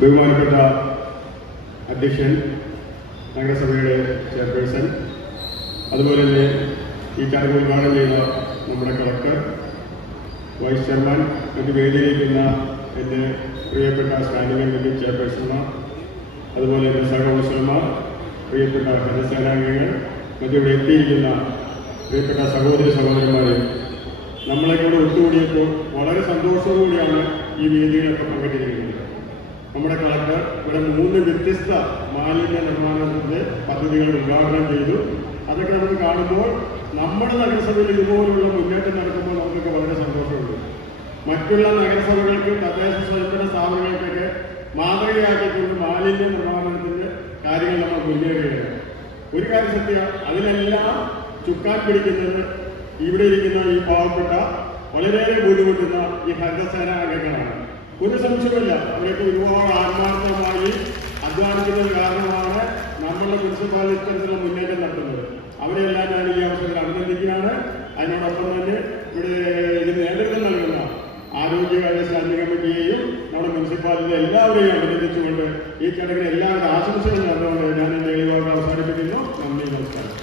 ബഹുമാനപ്പെട്ട അധ്യക്ഷൻ, നഗരസഭയുടെ ചെയർപേഴ്സൺ, അതുപോലെ തന്നെ ഈ ചടങ്ങ് ഉദ്ഘാടനം ചെയ്ത നമ്മുടെ കളക്ടർ, വൈസ് ചെയർമാൻ, മറ്റ് വേദിയിലിരിക്കുന്ന എൻ്റെ പ്രിയപ്പെട്ട സ്റ്റാൻഡിംഗ് കമ്മിറ്റി ചെയർപേഴ്സൺമാർ, അതുപോലെ എൻ്റെ സഹകൗൺസിലർമാർ, പ്രിയപ്പെട്ട ജനസേനാംഗങ്ങൾ, മറ്റിവിടെ എത്തിയിരിക്കുന്ന പ്രിയപ്പെട്ട സഹോദരന്മാരെ, നമ്മളെ കൂടെ ഒത്തുകൂടിയപ്പോൾ വളരെ സന്തോഷത്തോടുകൂടിയാണ് ഈ വേദികളൊക്കെ പങ്കെടുത്തിരിക്കുന്നത്. നമ്മുടെ കളക്ടർ ഇവിടെ 3 വ്യത്യസ്ത മാലിന്യ നിർമ്മാണത്തിൻ്റെ പദ്ധതികൾ ഉദ്ഘാടനം ചെയ്തു. അതൊക്കെ നമുക്ക് കാണുമ്പോൾ നമ്മുടെ നഗരസഭയിൽ ഇതുപോലുള്ള മുന്നേറ്റം നടക്കുമ്പോൾ നമുക്കൊക്കെ വളരെ സന്തോഷമുണ്ട്. മറ്റുള്ള നഗരസഭകൾക്കും തദ്ദേശ സ്വയംഭരണ സ്ഥാപനങ്ങൾക്കൊക്കെ മാതൃകയാക്കിക്കൊണ്ട് മാലിന്യ നിർമ്മാണത്തിൻ്റെ കാര്യങ്ങൾ നമ്മൾ മുന്നേറുകയാണ്. ഒരു കാര്യം സത്യം, അതിനെല്ലാം ചുക്കാൻ പിടിക്കുന്നത് ഇവിടെ ഇരിക്കുന്ന ഈ പാവപ്പെട്ട വളരെയേറെ ബുദ്ധിമുട്ടുന്ന ഈ ഹരിതസേന അംഗങ്ങളാണ്. ഒരു സംശയമില്ല, അവരൊക്കെ ഒരുപാട് ആത്മാർത്ഥമായി അധ്വാനിക്കുന്നത് കാരണമാണ് നമ്മളുടെ മുനിസിപ്പാലിറ്റി ഇത്തരത്തിലുള്ള മുന്നേറ്റം നടത്തുന്നത്. അവരെല്ലാം ഞാൻ ഈ അവസരത്തിൽ അഭിനന്ദിക്കുകയാണ്. അതിനോടൊപ്പം തന്നെ ഇവിടെ ഇതിന് നേതൃത്വം നൽകുന്ന ആരോഗ്യകാര്യ സ്റ്റാൻഡിംഗ് കമ്മിറ്റിയെയും നമ്മുടെ മുനിസിപ്പാലിറ്റിയിലെ എല്ലാവരെയും അഭിനന്ദിച്ചുകൊണ്ട് ഈ ചടങ്ങിന് എല്ലാവരുടെ ആശംസകൾ നടന്നുകൊണ്ട് ഞാൻ എൻ്റെ അവസാനിപ്പിക്കുന്നു. നന്ദി, നമസ്കാരം.